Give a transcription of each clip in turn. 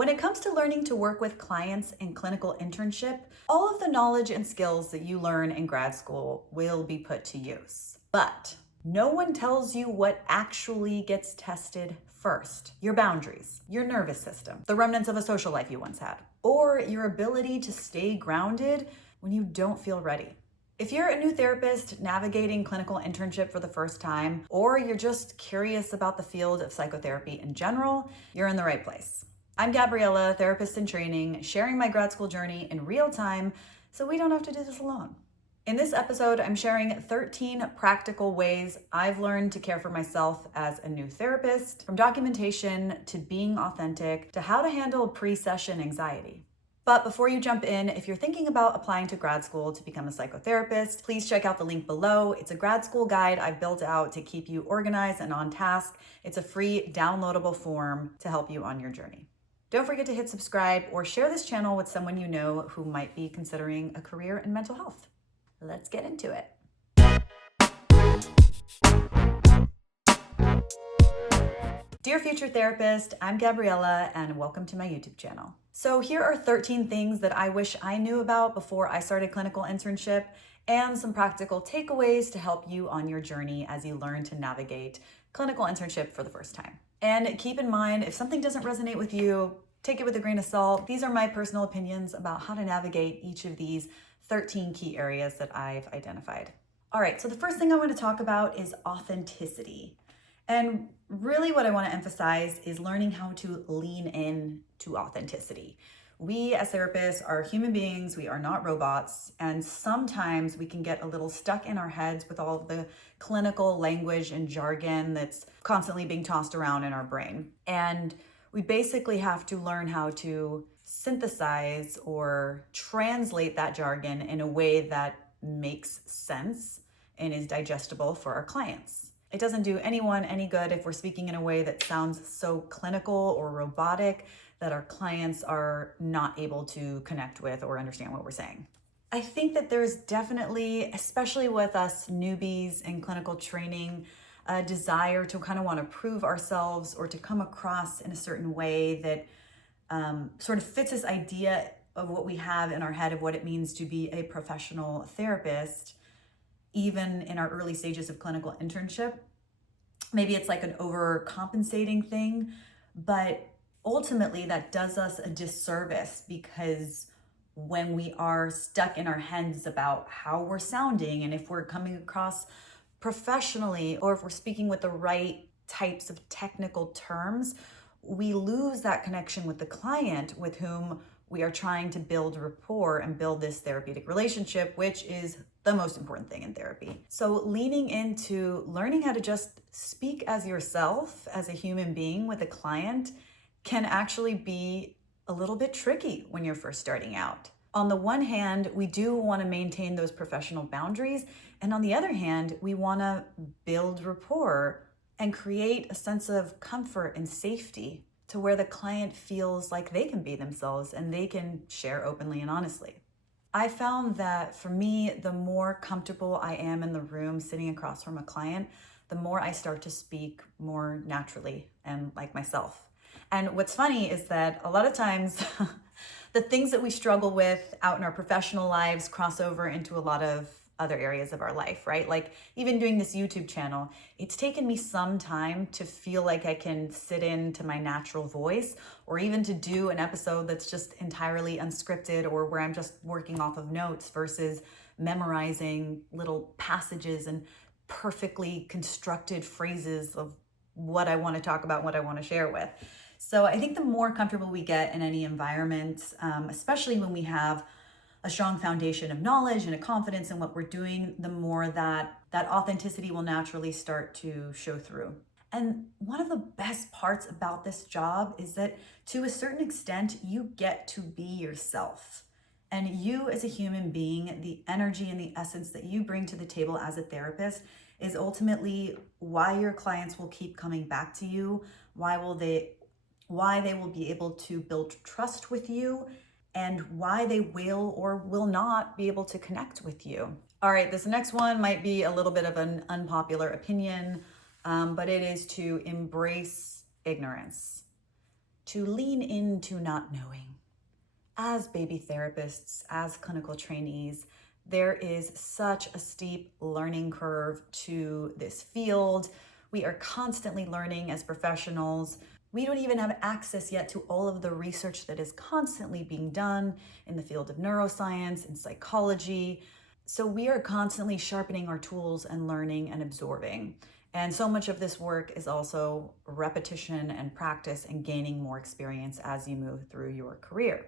When it comes to learning to work with clients in clinical internship, all of the knowledge and skills that you learn in grad school will be put to use. But no one tells you what actually gets tested first. Your boundaries, your nervous system, the remnants of a social life you once had, or your ability to stay grounded when you don't feel ready. If you're a new therapist navigating clinical internship for the first time, or you're just curious about the field of psychotherapy in general, you're in the right place. I'm Gabriella, therapist in training, sharing my grad school journey in real time so we don't have to do this alone. In this episode, I'm sharing 13 practical ways I've learned to care for myself as a new therapist, from documentation to being authentic to how to handle pre-session anxiety. But before you jump in, if you're thinking about applying to grad school to become a psychotherapist, please check out the link below. It's a grad school guide I've built out to keep you organized and on task. It's a free downloadable form to help you on your journey. Don't forget to hit subscribe or share this channel with someone you know who might be considering a career in mental health. Let's get into it. Dear future therapist, I'm Gabriella and welcome to my YouTube channel. So here are 13 things that I wish I knew about before I started clinical internship and some practical takeaways to help you on your journey as you learn to navigate clinical internship for the first time. And keep in mind, if something doesn't resonate with you, take it with a grain of salt. These are my personal opinions about how to navigate each of these 13 key areas that I've identified. All right, so the first thing I want to talk about is authenticity. And really what I want to emphasize is learning how to lean in to authenticity. We as therapists are human beings, we are not robots, and sometimes we can get a little stuck in our heads with all of the clinical language and jargon that's constantly being tossed around in our brain. And we basically have to learn how to synthesize or translate that jargon in a way that makes sense and is digestible for our clients. It doesn't do anyone any good if we're speaking in a way that sounds so clinical or robotic that our clients are not able to connect with or understand what we're saying. I think that there's definitely, especially with us newbies in clinical training, a desire to kind of want to prove ourselves or to come across in a certain way that sort of fits this idea of what we have in our head of what it means to be a professional therapist, even in our early stages of clinical internship. Maybe it's like an overcompensating thing, but ultimately that does us a disservice because when we are stuck in our heads about how we're sounding and if we're coming across professionally or if we're speaking with the right types of technical terms, we lose that connection with the client with whom we are trying to build rapport and build this therapeutic relationship, which is the most important thing in therapy. So leaning into learning how to just speak as yourself as a human being with a client can actually be a little bit tricky when you're first starting out. On the one hand, we do want to maintain those professional boundaries. And on the other hand, we want to build rapport and create a sense of comfort and safety to where the client feels like they can be themselves and they can share openly and honestly. I found that for me, the more comfortable I am in the room sitting across from a client, the more I start to speak more naturally and like myself. And what's funny is that a lot of times the things that we struggle with out in our professional lives cross over into a lot of other areas of our life, right? Like even doing this YouTube channel, it's taken me some time to feel like I can sit into my natural voice, or even to do an episode that's just entirely unscripted or where I'm just working off of notes versus memorizing little passages and perfectly constructed phrases of what I want to talk about, what I want to share with. So I think the more comfortable we get in any environment, especially when we have a strong foundation of knowledge and a confidence in what we're doing, the more that authenticity will naturally start to show through. And one of the best parts about this job is that to a certain extent, you get to be yourself. And you as a human being, the energy and the essence that you bring to the table as a therapist is ultimately why your clients will keep coming back to you, why they will be able to build trust with you, and why they will or will not be able to connect with you. All right, this next one might be a little bit of an unpopular opinion, but it is to embrace ignorance. to lean into not knowing. As baby therapists, as clinical trainees, there is such a steep learning curve to this field. We are constantly learning as professionals. We don't even have access yet to all of the research that is constantly being done in the field of neuroscience and psychology. So we are constantly sharpening our tools and learning and absorbing. And so much of this work is also repetition and practice and gaining more experience as you move through your career.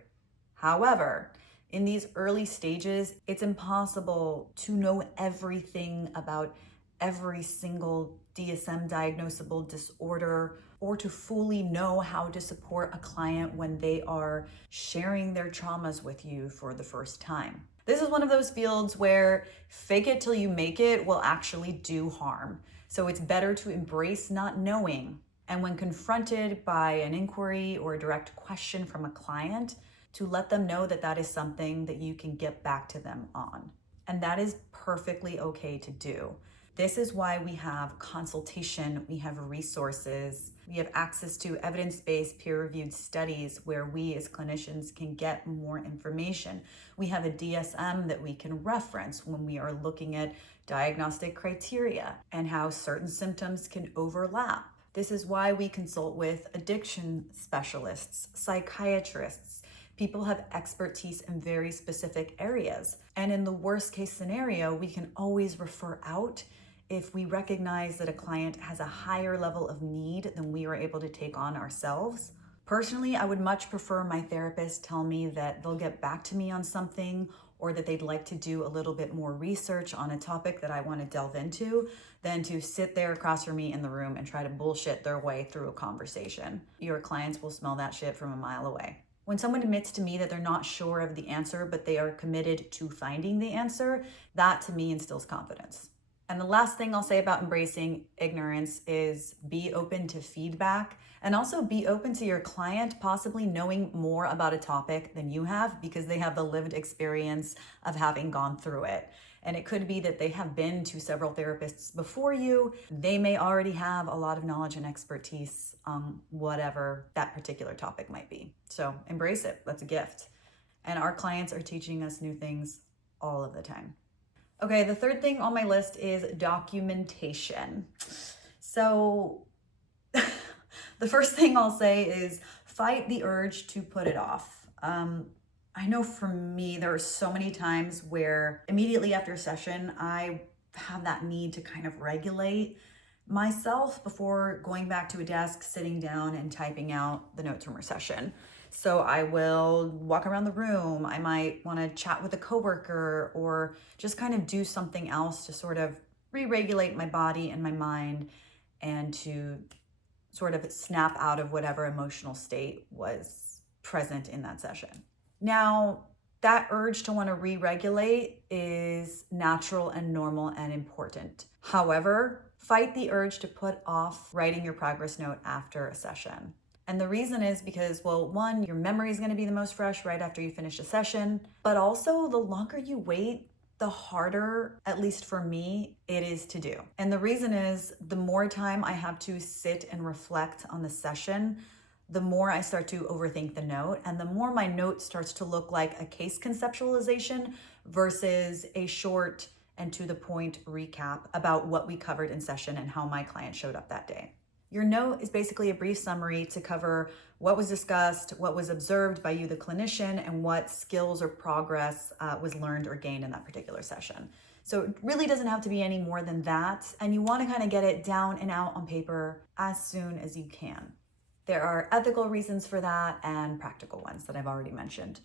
However, in these early stages, it's impossible to know everything about every single DSM diagnosable disorder or to fully know how to support a client when they are sharing their traumas with you for the first time. This is one of those fields where fake it till you make it will actually do harm. So it's better to embrace not knowing. And when confronted by an inquiry or a direct question from a client, to let them know that that is something that you can get back to them on. And that is perfectly okay to do. This is why we have consultation, we have resources, we have access to evidence-based peer-reviewed studies where we as clinicians can get more information. We have a DSM that we can reference when we are looking at diagnostic criteria and how certain symptoms can overlap. This is why we consult with addiction specialists, psychiatrists. People have expertise in very specific areas. And in the worst case scenario, we can always refer out if we recognize that a client has a higher level of need than we are able to take on ourselves. Personally, I would much prefer my therapist tell me that they'll get back to me on something or that they'd like to do a little bit more research on a topic that I want to delve into than to sit there across from me in the room and try to bullshit their way through a conversation. Your clients will smell that shit from a mile away. When someone admits to me that they're not sure of the answer, but they are committed to finding the answer, that to me instills confidence. And the last thing I'll say about embracing ignorance is be open to feedback and also be open to your client possibly knowing more about a topic than you have because they have the lived experience of having gone through it. And it could be that they have been to several therapists before you. They may already have a lot of knowledge and expertise on whatever that particular topic might be. So embrace it. That's a gift. And our clients are teaching us new things all of the time. Okay, the third thing on my list is documentation. So the first thing I'll say is fight the urge to put it off. I know for me, there are so many times where immediately after a session, I have that need to kind of regulate myself before going back to a desk, sitting down and typing out the notes from our session. So I will walk around the room. I might want to chat with a coworker or just kind of do something else to sort of re-regulate my body and my mind and to sort of snap out of whatever emotional state was present in that session. Now, that urge to want to re-regulate is natural and normal and important. However, fight the urge to put off writing your progress note after a session. And the reason is because, well, one, your memory is going to be the most fresh right after you finish a session, but also the longer you wait, the harder, at least for me, it is to do. And the reason is the more time I have to sit and reflect on the session, the more I start to overthink the note and the more my note starts to look like a case conceptualization versus a short and to the point recap about what we covered in session and how my client showed up that day. Your note is basically a brief summary to cover what was discussed, what was observed by you, the clinician, and what skills or progress was learned or gained in that particular session. So it really doesn't have to be any more than that. And you want to kind of get it down and out on paper as soon as you can. There are ethical reasons for that and practical ones that I've already mentioned.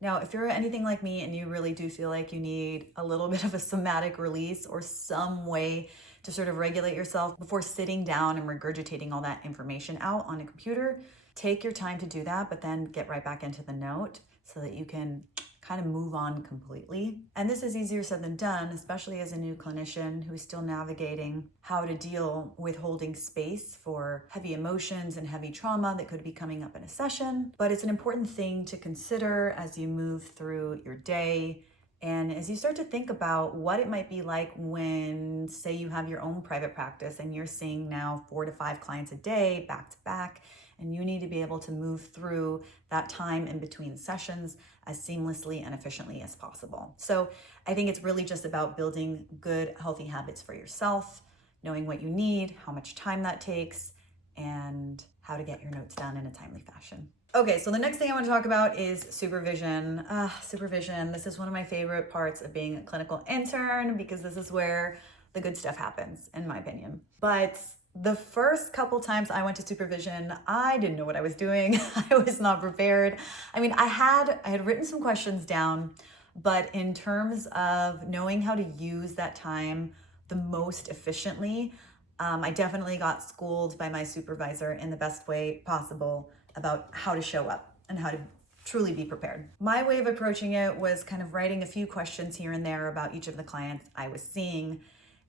Now, if you're anything like me and you really do feel like you need a little bit of a somatic release or some way to sort of regulate yourself before sitting down and regurgitating all that information out on a computer, take your time to do that, but then get right back into the note so that you can kind of move on completely. And this is easier said than done, especially as a new clinician who is still navigating how to deal with holding space for heavy emotions and heavy trauma that could be coming up in a session. But it's an important thing to consider as you move through your day and as you start to think about what it might be like when, say, you have your own private practice and you're seeing now 4 to 5 clients a day back to back, and you need to be able to move through that time in between sessions as seamlessly and efficiently as possible. So I think it's really just about building good, healthy habits for yourself, knowing what you need, how much time that takes, and how to get your notes done in a timely fashion. Okay, so the next thing I want to talk about is supervision. Supervision, this is one of my favorite parts of being a clinical intern because this is where the good stuff happens, in my opinion. But the first couple times I went to supervision, I didn't know what I was doing. I was not prepared. I mean, I had written some questions down, but in terms of knowing how to use that time the most efficiently, I definitely got schooled by my supervisor in the best way possible about how to show up and how to truly be prepared. My way of approaching it was kind of writing a few questions here and there about each of the clients I was seeing.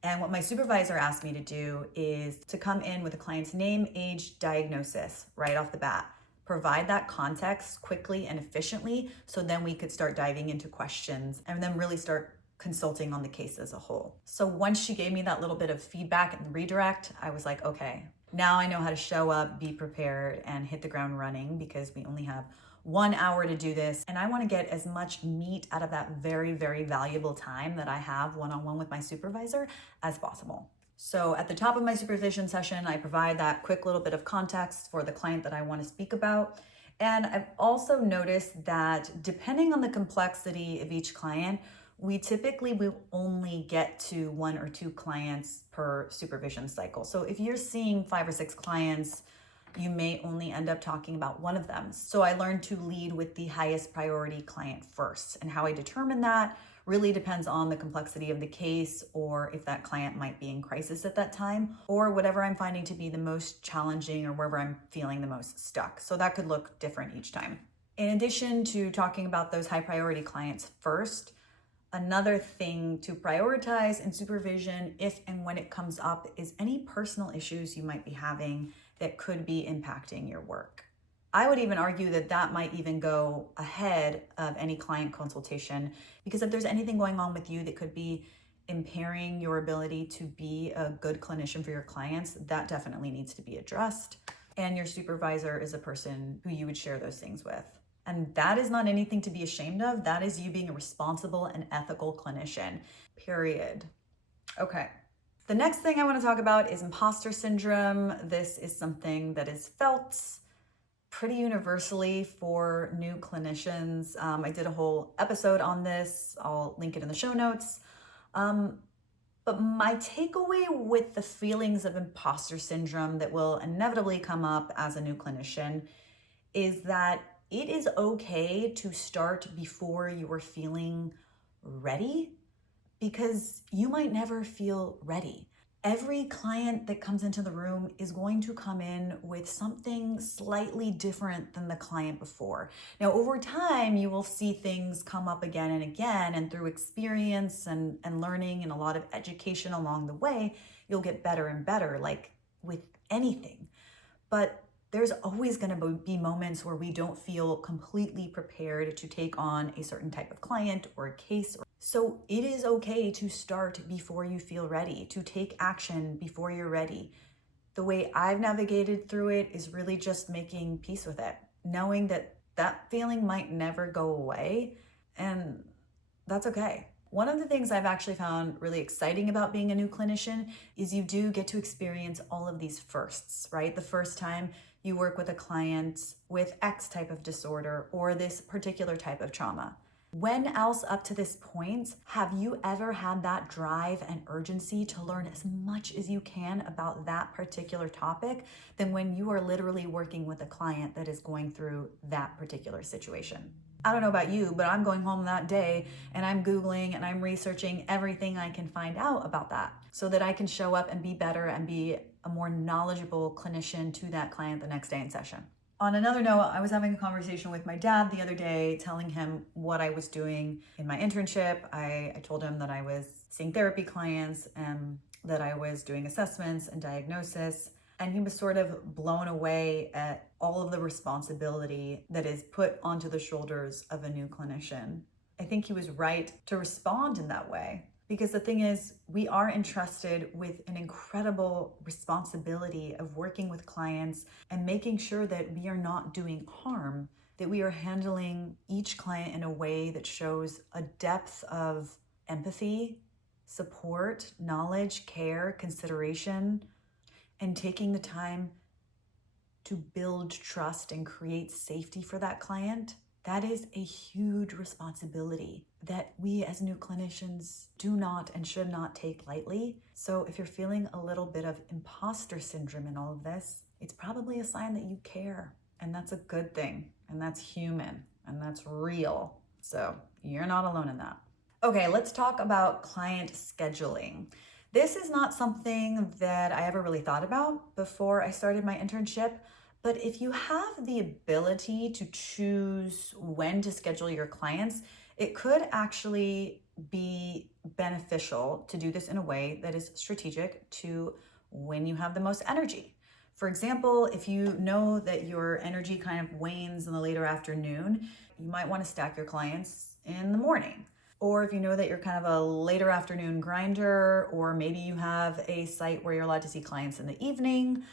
And what my supervisor asked me to do is to come in with a client's name, age, diagnosis right off the bat. Provide that context quickly and efficiently so then we could start diving into questions and then really start consulting on the case as a whole. So once she gave me that little bit of feedback and redirect, I was like, okay, now I know how to show up, be prepared, and hit the ground running because we only have 1 hour to do this. And I want to get as much meat out of that very, very valuable time that I have one-on-one with my supervisor as possible. So at the top of my supervision session, I provide that quick little bit of context for the client that I want to speak about. And I've also noticed that depending on the complexity of each client, we typically will only get to 1 or 2 clients per supervision cycle. So if you're seeing 5 or 6 clients, you may only end up talking about one of them. So I learned to lead with the highest priority client first. And how I determine that really depends on the complexity of the case, or if that client might be in crisis at that time, or whatever I'm finding to be the most challenging or wherever I'm feeling the most stuck. So that could look different each time. In addition to talking about those high priority clients first, another thing to prioritize in supervision, if and when it comes up, is any personal issues you might be having that could be impacting your work. I would even argue that that might even go ahead of any client consultation, because if there's anything going on with you that could be impairing your ability to be a good clinician for your clients, that definitely needs to be addressed. And your supervisor is a person who you would share those things with. And that is not anything to be ashamed of. That is you being a responsible and ethical clinician, period. Okay. The next thing I want to talk about is imposter syndrome. This is something that is felt pretty universally for new clinicians. I did a whole episode on this. I'll link it in the show notes. But my takeaway with the feelings of imposter syndrome that will inevitably come up as a new clinician is that it is okay to start before you are feeling ready, because you might never feel ready. Every client that comes into the room is going to come in with something slightly different than the client before. Now, over time, you will see things come up again and again, and through experience and learning and a lot of education along the way, you'll get better and better, like with anything. But there's always going to be moments where we don't feel completely prepared to take on a certain type of client or a case. So it is okay to start before you feel ready, to take action before you're ready. The way I've navigated through it is really just making peace with it, knowing that that feeling might never go away, and that's okay. One of the things I've actually found really exciting about being a new clinician is you do get to experience all of these firsts, right? The first time you work with a client with X type of disorder or this particular type of trauma. When else up to this point have you ever had that drive and urgency to learn as much as you can about that particular topic than when you are literally working with a client that is going through that particular situation? I don't know about you, but I'm going home that day and I'm Googling and I'm researching everything I can find out about that so that I can show up and be better and be a more knowledgeable clinician to that client the next day in session. On another note, I was having a conversation with my dad the other day, telling him what I was doing in my internship. I told him that I was seeing therapy clients and that I was doing assessments and diagnosis. And he was sort of blown away at all of the responsibility that is put onto the shoulders of a new clinician. I think he was right to respond in that way, Because the thing is, we are entrusted with an incredible responsibility of working with clients and making sure that we are not doing harm, that we are handling each client in a way that shows a depth of empathy, support, knowledge, care, consideration, and taking the time to build trust and create safety for that client. That is a huge responsibility that we as new clinicians do not and should not take lightly. So if you're feeling a little bit of imposter syndrome in all of this, it's probably a sign that you care. And that's a good thing. And that's human. And that's real. So you're not alone in that. Okay, let's talk about client scheduling. This is not something that I ever really thought about before I started my internship. But if you have the ability to choose when to schedule your clients, it could actually be beneficial to do this in a way that is strategic to when you have the most energy. For example, if you know that your energy kind of wanes in the later afternoon, you might want to stack your clients in the morning. Or if you know that you're kind of a later afternoon grinder, or maybe you have a site where you're allowed to see clients in the evening,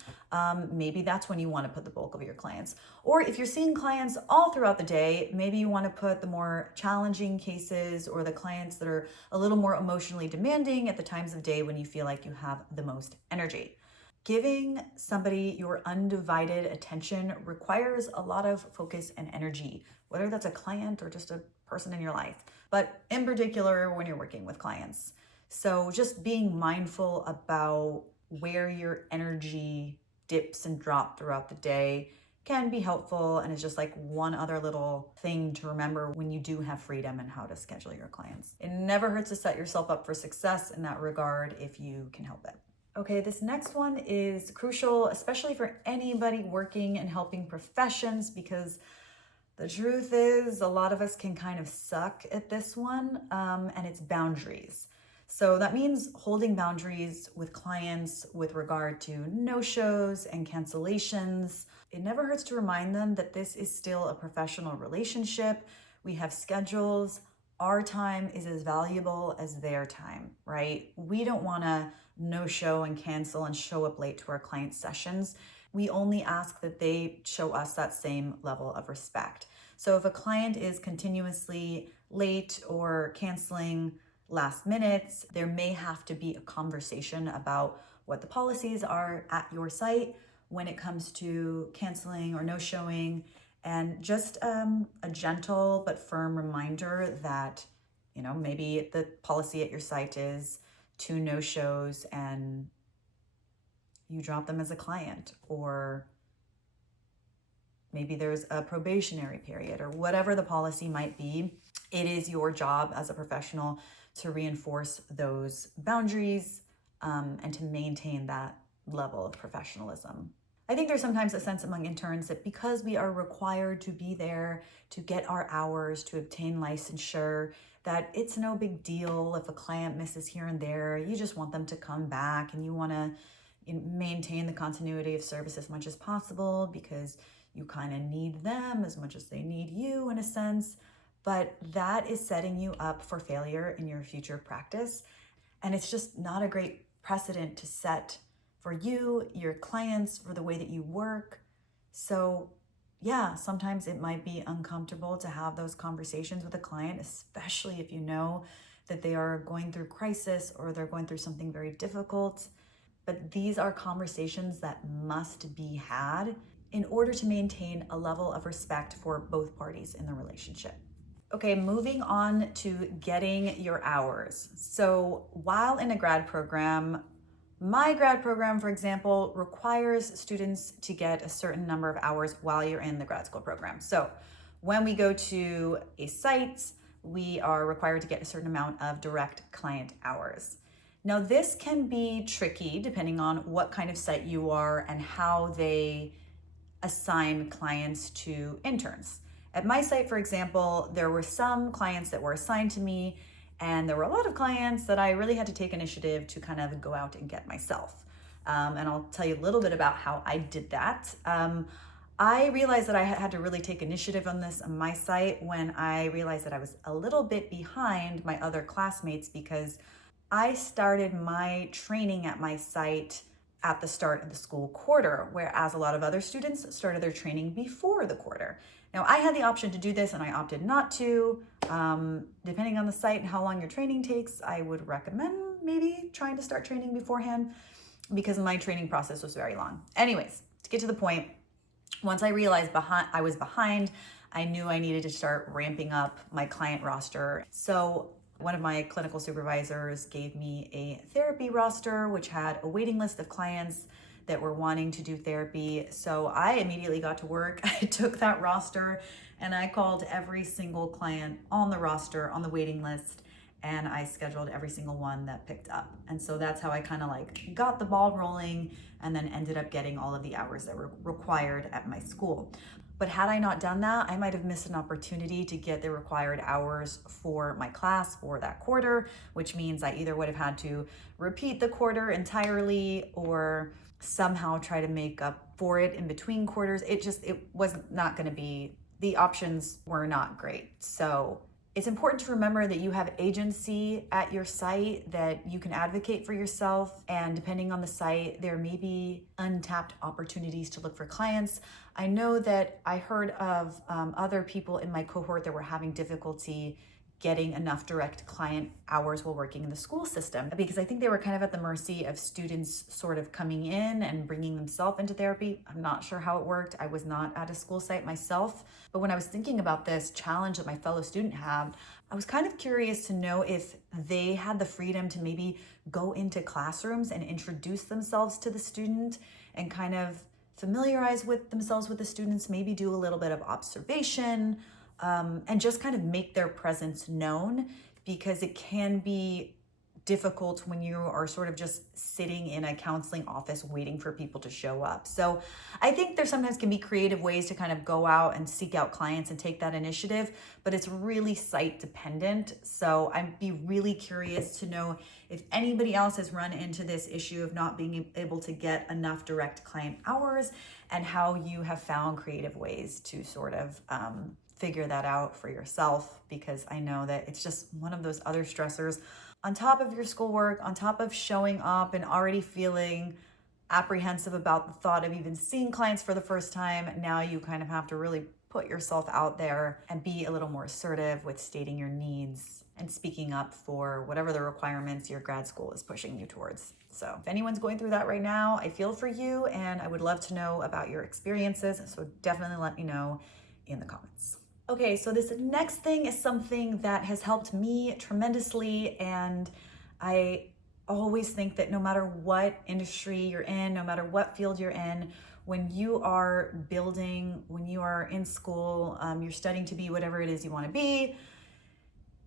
maybe that's when you want to put the bulk of your clients. Or if you're seeing clients all throughout the day, maybe you want to put the more challenging cases or the clients that are a little more emotionally demanding at the times of day when you feel like you have the most energy. Giving somebody your undivided attention requires a lot of focus and energy, whether that's a client or just a person in your life, but in particular when you're working with clients. So just being mindful about where your energy dips and drops throughout the day can be helpful, and it's just like one other little thing to remember when you do have freedom and how to schedule your clients. It never hurts to set yourself up for success in that regard if you can help it. Okay, this next one is crucial, especially for anybody working and helping professions, because the truth is a lot of us can kind of suck at this one, and it's boundaries. So that means holding boundaries with clients with regard to no-shows and cancellations. It never hurts to remind them that this is still a professional relationship. We have schedules. Our time is as valuable as their time, right? We don't want to no-show and cancel and show up late to our client sessions. We only ask that they show us that same level of respect. So if a client is continuously late or canceling last minutes, there may have to be a conversation about what the policies are at your site when it comes to canceling or no-showing, and just a gentle but firm reminder that, maybe the policy at your site is 2 no-shows and you drop them as a client, or maybe there's a probationary period, or whatever the policy might be. It is your job as a professional to reinforce those boundaries and to maintain that level of professionalism. I think there's sometimes a sense among interns that because we are required to be there to get our hours, to obtain licensure, that it's no big deal if a client misses here and there. You just want them to come back, and you want to maintain the continuity of service as much as possible because you kind of need them as much as they need you in a sense. But that is setting you up for failure in your future practice. And it's just not a great precedent to set for you, your clients, for the way that you work. So yeah, sometimes it might be uncomfortable to have those conversations with a client, especially if you know that they are going through crisis or they're going through something very difficult. But these are conversations that must be had in order to maintain a level of respect for both parties in the relationship. Okay, moving on to getting your hours. So while in a grad program, my grad program, for example, requires students to get a certain number of hours while you're in the grad school program. So when we go to a site, we are required to get a certain amount of direct client hours. Now, this can be tricky depending on what kind of site you are and how they assign clients to interns. At my site, for example, there were some clients that were assigned to me, and there were a lot of clients that I really had to take initiative to kind of go out and get myself. And I'll tell you a little bit about how I did that. I realized that I had to really take initiative on this on my site when I realized that I was a little bit behind my other classmates because I started my training at my site at the start of the school quarter, whereas a lot of other students started their training before the quarter. Now, I had the option to do this and I opted not to. Depending on the site and how long your training takes, I would recommend maybe trying to start training beforehand because my training process was very long. Anyways, to get to the point, once I realized I was behind, I knew I needed to start ramping up my client roster. So one of my clinical supervisors gave me a therapy roster, which had a waiting list of clients that were wanting to do therapy. So I immediately got to work. I took that roster and I called every single client on the roster on the waiting list, and I scheduled every single one that picked up. And so that's how I kind of like got the ball rolling and then ended up getting all of the hours that were required at my school. But had I not done that, I might have missed an opportunity to get the required hours for my class for that quarter, which means I either would have had to repeat the quarter entirely or somehow try to make up for it in between quarters. It was not going to be, the options were not great. So it's important to remember that you have agency at your site, that you can advocate for yourself, and depending on the site, there may be untapped opportunities to look for clients. I know that I heard of other people in my cohort that were having difficulty getting enough direct client hours while working in the school system, because I think they were kind of at the mercy of students sort of coming in and bringing themselves into therapy. I'm not sure how it worked. I was not at a school site myself, but when I was thinking about this challenge that my fellow student had, I was kind of curious to know if they had the freedom to maybe go into classrooms and introduce themselves to the student and kind of familiarize with themselves with the students, maybe do a little bit of observation, and just kind of make their presence known, because it can be difficult when you are sort of just sitting in a counseling office waiting for people to show up. So I think there sometimes can be creative ways to kind of go out and seek out clients and take that initiative, but it's really site dependent. So I'd be really curious to know if anybody else has run into this issue of not being able to get enough direct client hours, and how you have found creative ways to sort of figure that out for yourself, because I know that it's just one of those other stressors on top of your schoolwork, on top of showing up and already feeling apprehensive about the thought of even seeing clients for the first time. Now you kind of have to really put yourself out there and be a little more assertive with stating your needs and speaking up for whatever the requirements your grad school is pushing you towards. So if anyone's going through that right now, I feel for you and I would love to know about your experiences. So definitely let me know in the comments. Okay, so this next thing is something that has helped me tremendously, and I always think that no matter what industry you're in, no matter what field you're in, when you are building, when you are in school, you're studying to be whatever it is you want to be,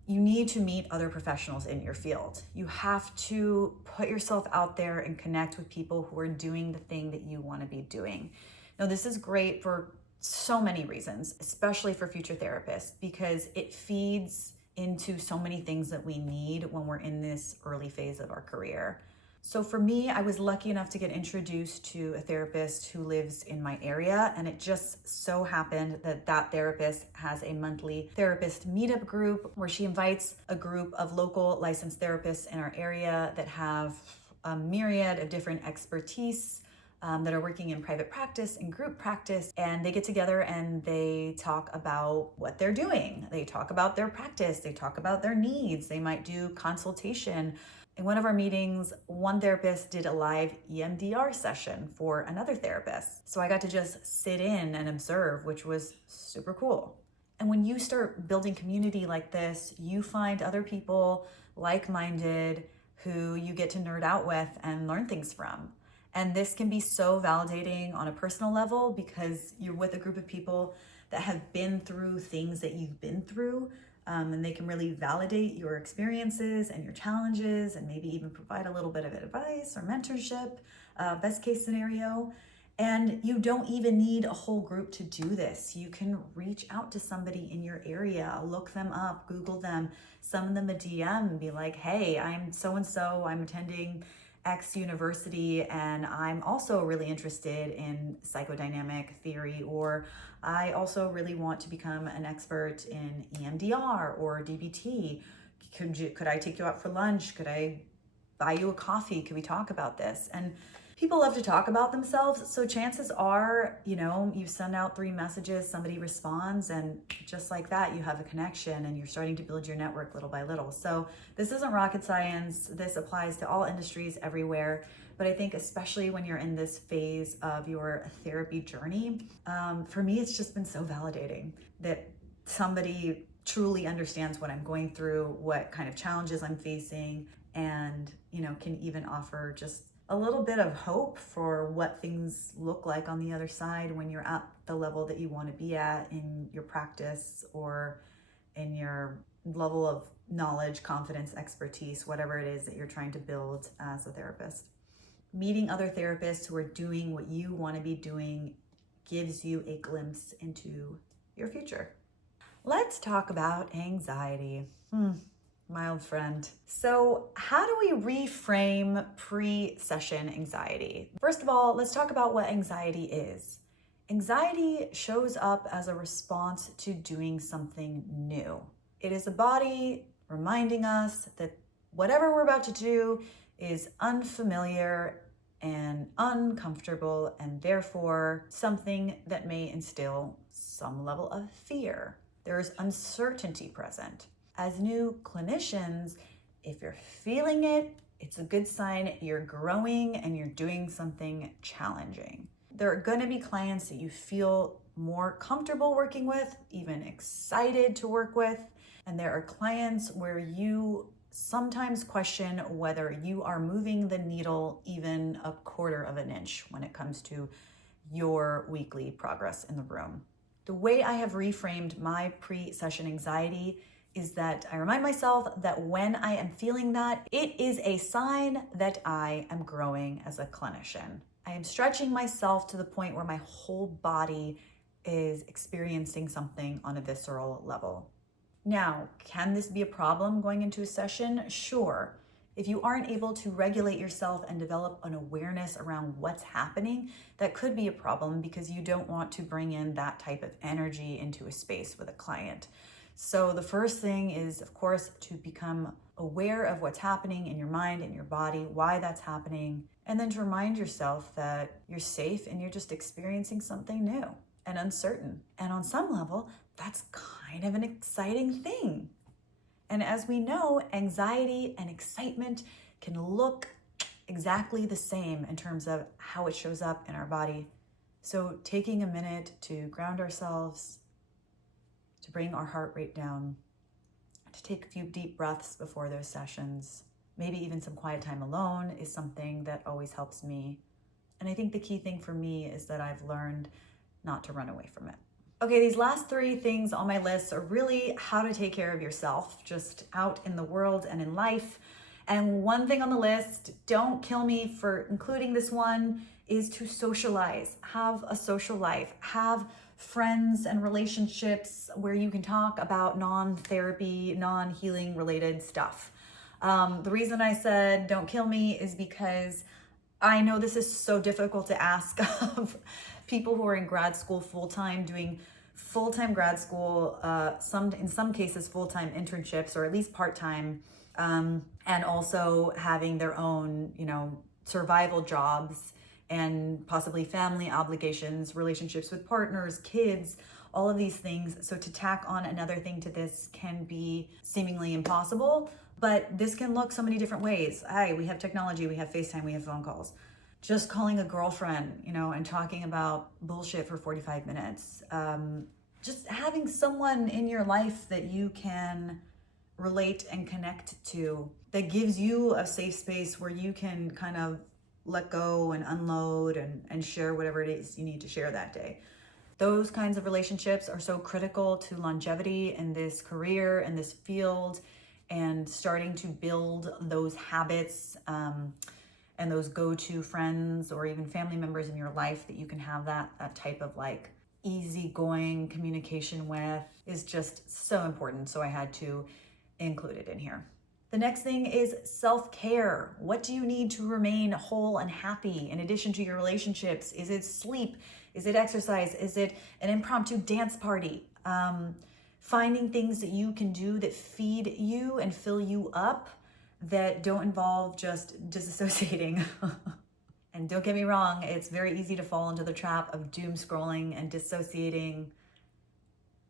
you need to meet other professionals in your field. You have to put yourself out there and connect with people who are doing the thing that you want to be doing. Now, this is great for so many reasons, especially for future therapists, because it feeds into so many things that we need when we're in this early phase of our career. So for me, I was lucky enough to get introduced to a therapist who lives in my area, and it just so happened that that therapist has a monthly therapist meetup group where she invites a group of local licensed therapists in our area that have a myriad of different expertise, that are working in private practice and group practice, and they get together and they talk about what they're doing. They talk about their practice, they talk about their needs, they might do consultation. In one of our meetings, one therapist did a live EMDR session for another therapist. So I got to just sit in and observe, which was super cool. And when you start building community like this, you find other people like-minded who you get to nerd out with and learn things from. And this can be so validating on a personal level because you're with a group of people that have been through things that you've been through, and they can really validate your experiences and your challenges and maybe even provide a little bit of advice or mentorship, best case scenario. And you don't even need a whole group to do this. You can reach out to somebody in your area, look them up, Google them, send them a DM and be like, hey, I'm so-and-so, I'm attending X university, and I'm also really interested in psychodynamic theory, or I also really want to become an expert in EMDR or DBT. Could I take you out for lunch? Could I buy you a coffee? Could we talk about this? And people love to talk about themselves. So chances are, you send out 3 messages, somebody responds, and just like that, you have a connection and you're starting to build your network little by little. So this isn't rocket science. This applies to all industries everywhere. But I think especially when you're in this phase of your therapy journey, for me, it's just been so validating that somebody truly understands what I'm going through, what kind of challenges I'm facing, and, can even offer just a little bit of hope for what things look like on the other side when you're at the level that you want to be at in your practice or in your level of knowledge, confidence, expertise, whatever it is that you're trying to build as a therapist. Meeting other therapists who are doing what you want to be doing gives you a glimpse into your future. Let's talk about anxiety. My old friend. So how do we reframe pre-session anxiety? First of all, let's talk about what anxiety is. Anxiety shows up as a response to doing something new. It is the body reminding us that whatever we're about to do is unfamiliar and uncomfortable, and therefore something that may instill some level of fear. There is uncertainty present. As new clinicians, if you're feeling it, it's a good sign you're growing and you're doing something challenging. There are going to be clients that you feel more comfortable working with, even excited to work with, and there are clients where you sometimes question whether you are moving the needle even a quarter of an inch when it comes to your weekly progress in the room. The way I have reframed my pre-session anxiety is that I remind myself that when I am feeling that, it is a sign that I am growing as a clinician. I am stretching myself to the point where my whole body is experiencing something on a visceral level. Now, can this be a problem going into a session? Sure. If you aren't able to regulate yourself and develop an awareness around what's happening, that could be a problem because you don't want to bring in that type of energy into a space with a client. So the first thing is, of course, to become aware of what's happening in your mind and your body, why that's happening, and then to remind yourself that you're safe and you're just experiencing something new and uncertain. And on some level, that's kind of an exciting thing. And as we know, anxiety and excitement can look exactly the same in terms of how it shows up in our body. So taking a minute to ground ourselves, to bring our heart rate down, to take a few deep breaths before those sessions, maybe even some quiet time alone is something that always helps me. And I think the key thing for me is that I've learned not to run away from it. Okay, these last 3 things on my list are really how to take care of yourself, just out in the world and in life. And one thing on the list, don't kill me for including this one, is to socialize. Have a social life. Have friends and relationships where you can talk about non-therapy, non-healing related stuff. The reason I said don't kill me is because I know this is so difficult to ask of people who are in grad school full-time, doing full-time grad school, in some cases full-time internships, or at least part-time, and also having their own, survival jobs and possibly family obligations, relationships with partners, kids, all of these things. So to tack on another thing to this can be seemingly impossible, but this can look so many different ways. We have technology, we have FaceTime, we have phone calls. Just calling a girlfriend, and talking about bullshit for 45 minutes. Just having someone in your life that you can relate and connect to, that gives you a safe space where you can kind of let go and unload and share whatever it is you need to share that day. Those kinds of relationships are so critical to longevity in this career, in this field, and starting to build those habits and those go-to friends or even family members in your life that you can have that type of easygoing communication with is just so important. So I had to include it in here. The next thing is self-care. What do you need to remain whole and happy in addition to your relationships? Is it sleep? Is it exercise? Is it an impromptu dance party? Finding things that you can do that feed you and fill you up, that don't involve just disassociating. And don't get me wrong, it's very easy to fall into the trap of doom scrolling and dissociating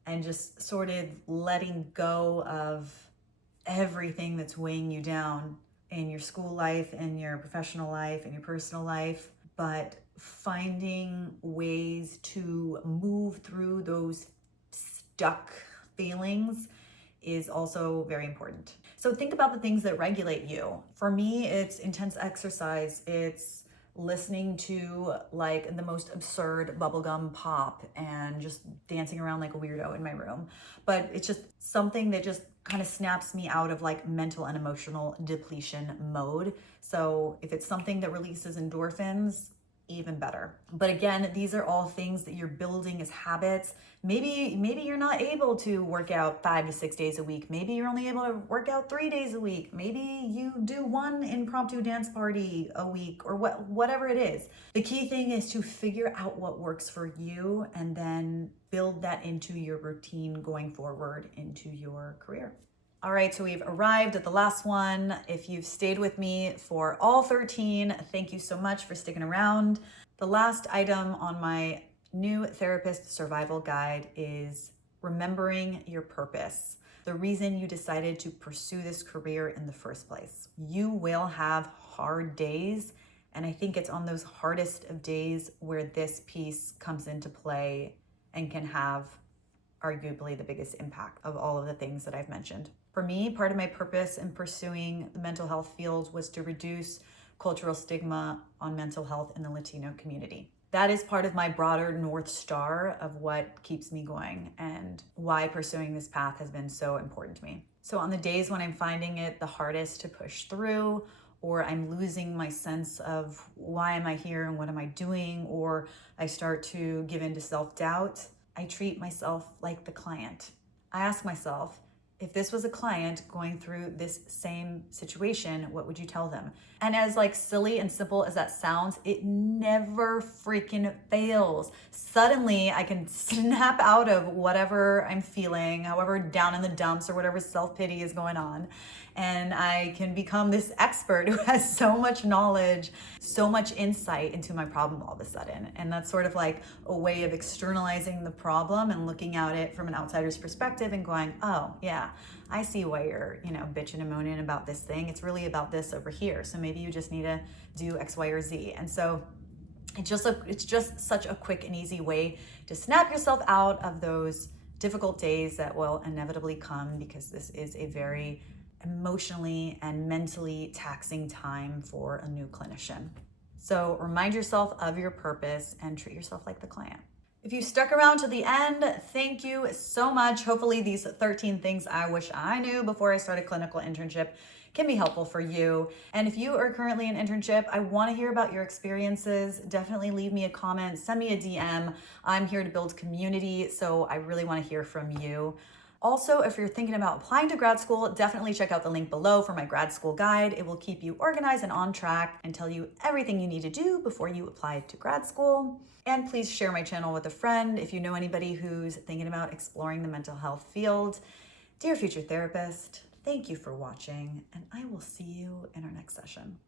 and just sort of letting go of everything that's weighing you down in your school life, in your professional life, in your personal life. But finding ways to move through those stuck feelings is also very important. So think about the things that regulate you. For me, it's intense exercise. It's listening to like the most absurd bubblegum pop and just dancing around like a weirdo in my room. But it's just something that just kind of snaps me out of like mental and emotional depletion mode. So if it's something that releases endorphins, even better. But again, these are all things that you're building as habits. Maybe you're not able to work out 5 to 6 days a week. Maybe you're only able to work out 3 days a week. Maybe you do one impromptu dance party a week, or whatever it is. The key thing is to figure out what works for you and then build that into your routine going forward into your career. All right, so we've arrived at the last one. If you've stayed with me for all 13, thank you so much for sticking around. The last item on my new therapist survival guide is remembering your purpose, the reason you decided to pursue this career in the first place. You will have hard days, and I think it's on those hardest of days where this piece comes into play and can have arguably the biggest impact of all of the things that I've mentioned. For me, part of my purpose in pursuing the mental health field was to reduce cultural stigma on mental health in the Latino community. That is part of my broader North Star of what keeps me going and why pursuing this path has been so important to me. So on the days when I'm finding it the hardest to push through, or I'm losing my sense of why am I here and what am I doing, or I start to give in to self-doubt, I treat myself like the client. I ask myself, if this was a client going through this same situation, what would you tell them? And as like silly and simple as that sounds, it never freaking fails. Suddenly I can snap out of whatever I'm feeling, however down in the dumps or whatever self-pity is going on. And I can become this expert who has so much knowledge, so much insight into my problem all of a sudden. And that's sort of like a way of externalizing the problem and looking at it from an outsider's perspective and going, oh yeah, I see why you're, bitching and moaning about this thing. It's really about this over here. So maybe you just need to do X, Y, or Z. And so it's just such a quick and easy way to snap yourself out of those difficult days that will inevitably come, because this is a very emotionally and mentally taxing time for a new clinician. So remind yourself of your purpose and treat yourself like the client. If you stuck around to the end, thank you so much. Hopefully these 13 things I wish I knew before I started clinical internship can be helpful for you. And if you are currently in internship, I want to hear about your experiences. Definitely leave me a comment, send me a DM. I'm here to build community, so I really want to hear from you. Also, if you're thinking about applying to grad school, definitely check out the link below for my grad school guide. It will keep you organized and on track and tell you everything you need to do before you apply to grad school. And please share my channel with a friend if you know anybody who's thinking about exploring the mental health field. Dear future therapist, thank you for watching, and I will see you in our next session.